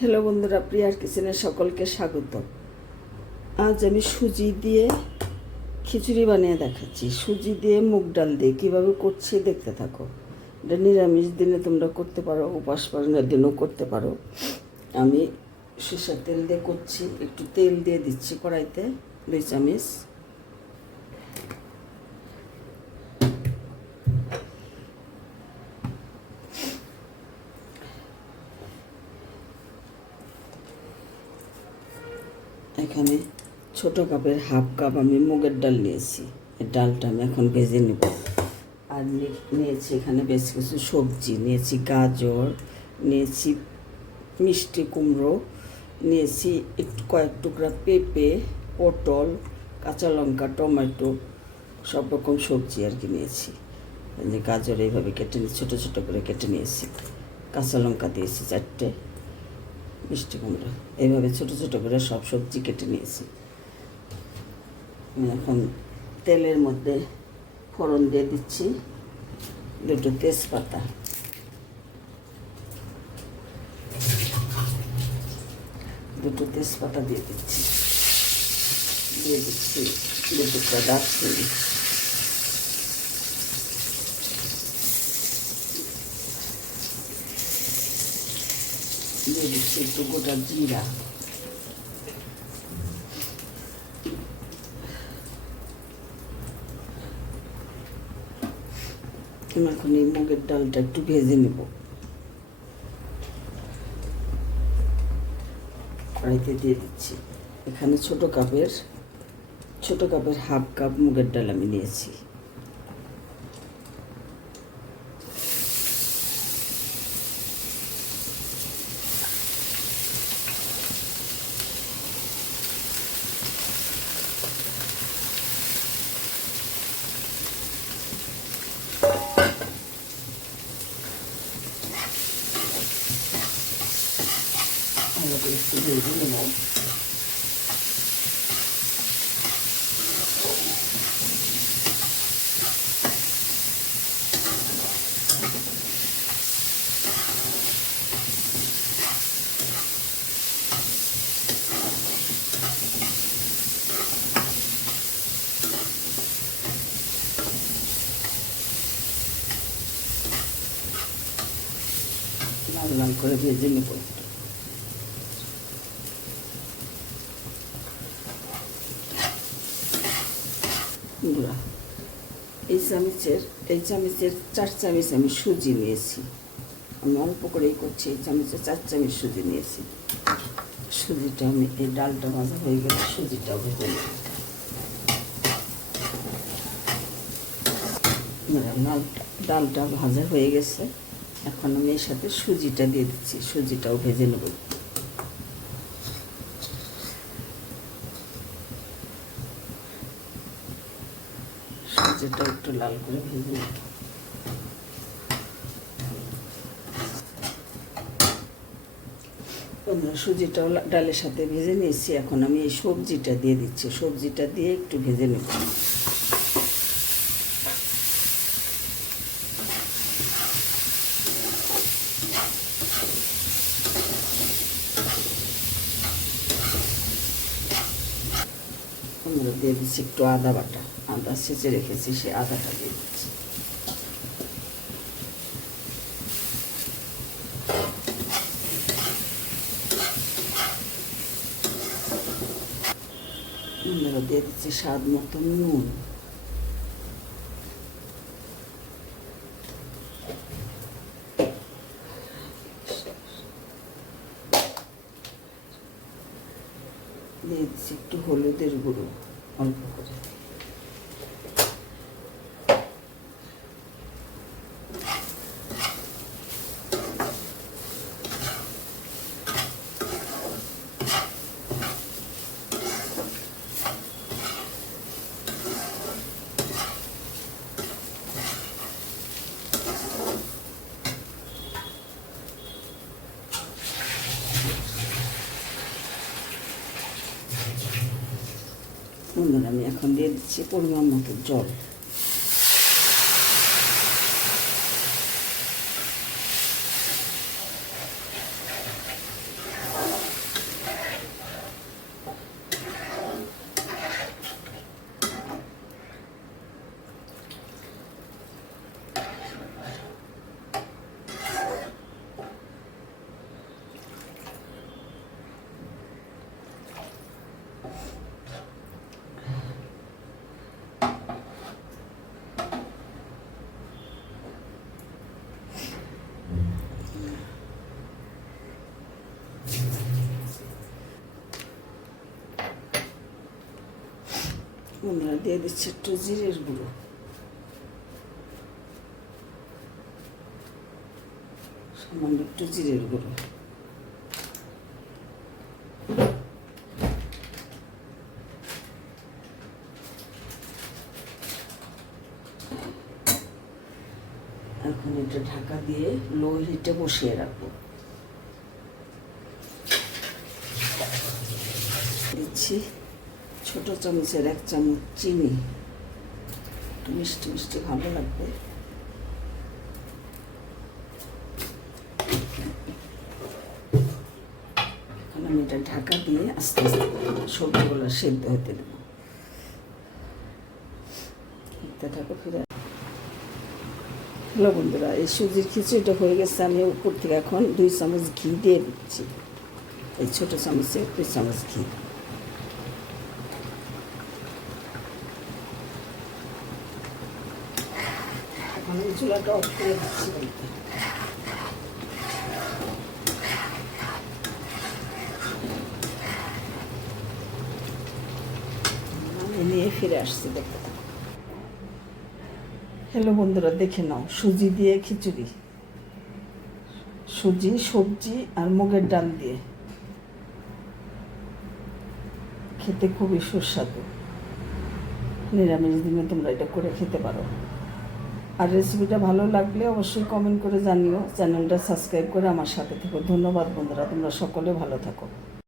Hello বন্ধুরা, প্রিয়ার কিচেনে সকলকে স্বাগত। আজ আমি সুজি দিয়ে খিচুড়ি বানিয়ে দেখাচ্ছি। সুজি দিয়ে মুগ ডাল দিয়ে কীভাবে করছি দেখতে থাকো। এটা নিরামিষ দিনে তোমরা করতে পারো, উপাস পালনের দিনেও করতে পারো। আমি সরষের তেল দিয়ে করছি। একটু তেল দিয়ে দিচ্ছি কড়াইতে 2 চামচ। এখানে ছোটো কাপের হাফ কাপ আমি মুগের ডাল নিয়েছি। এই ডালটা আমি এখন ভেজে নেব। আর নিয়েছি এখানে বেশ কিছু সবজি নিয়েছি। গাজর নিয়েছি, মিষ্টি কুমড়ো নিয়েছি, একটু কয়েক টুকরা পেঁপে, পটল, কাঁচা লঙ্কা, টমেটো, সব রকম সবজি আর কি নিয়েছি। যে গাজর এইভাবে কেটে ছোটো ছোটো করে কেটে নিয়েছি। কাঁচা লঙ্কা দিয়েছি 4টে, মিষ্টি কুমড়া এইভাবে ছোটো ছোটো করে সব সবজি কেটে নিয়েছি। এখন তেলের মধ্যে ফোড়ন দিয়ে দিচ্ছি 2টো তেজপাতা, দিয়ে দিচ্ছি। 2 টুকরা দারচিনি, দিয়ে দিচ্ছি একটু গোটা জিরা, এখন এই মুগের ডালটা একটু ভেজে নেব। কড়াইতে দিয়ে দিচ্ছি। এখানে ছোটো কাপের হাফ কাপ মুগের ডাল আমি নিয়েছি। ভালো করে একটু ভেজে নেব। লাল লাল করে ভেজে নেব। বন্ধুরা, এই চামচের 4 চামচ আমি সুজি নিয়েছি। আমি অল্প করেই করছি। এই চামচে 4 চামচ সুজি নিয়েছি। সুজিটা আমি এই ডালটা ভাজা হয়ে গেলে সুজিটাও ভেজে নেব। ডালটা ভাজা হয়ে গেছে। এখন আমি এর সাথে সুজিটা দিয়ে দিচ্ছি। সুজিটাও ভেজে নেব। সুজিটা একটু লাল করে ভেজে নেব। সুজিটাও ডালের সাথে ভেজে নিয়েছি। এখন আমি এই সবজিটা দিয়ে দিচ্ছি। সবজিটা দিয়ে একটু ভেজে নেব। আমরা দিয়ে দিচ্ছি একটু আদা বাটা। আদা ছেঁচে রেখেছি, সে আদাটা দিয়ে দিচ্ছি। আমরা দিয়ে দিচ্ছি স্বাদ মতো নুন। দিয়ে দিচ্ছি একটু হলুদের গুঁড়ো অল্প করে। বন্ধুরা, আমি এখন দিয়ে দিচ্ছি পরিমাণ মতো জল। বন্ধুরা দিয়ে দিচ্ছি একটু জিরের গুঁড়ো, সামান্য একটু জিরের গুঁড়ো, এখন এটা ঢাকা দিয়ে লো হিটে বসিয়ে রাখবো। দিচ্ছি ছোট চামচের 1 চামচ চিনি, একটু মিষ্টি মিষ্টি ভালো লাগবে। এখন আমি এটা ঢাকা দিয়ে আস্তে আস্তে সবজিগুলো সেদ্ধ হতে দেবো। থাকো ফিরে। হ্যালো বন্ধুরা, এই সুজির খিচুড়িটা হয়ে গেছে। আমি উপর থেকে এখন 2 চামচ ঘি দিয়ে দিচ্ছি, এই ছোটো চামচে 2 চামচ ঘি। এখন আমি চুলাটা অফ করে দিচ্ছি। আমি নিয়ে ফিরে আসছি, দেখতে। হ্যালো বন্ধুরা, দেখে নাও সুজি দিয়ে খিচুড়ি, সুজি, সবজি আর মুগের ডাল দিয়ে খেতে খুবই সুস্বাদু। নিরামিষ দিনে তোমরা এটা করে খেতে পারো। আর রেসিপিটা ভালো লাগলে অবশ্যই কমেন্ট করে জানিও। চ্যানেলটা সাবস্ক্রাইব করে আমার সাথে থেকো। ধন্যবাদ বন্ধুরা, তোমরা সকলে ভালো থাকো।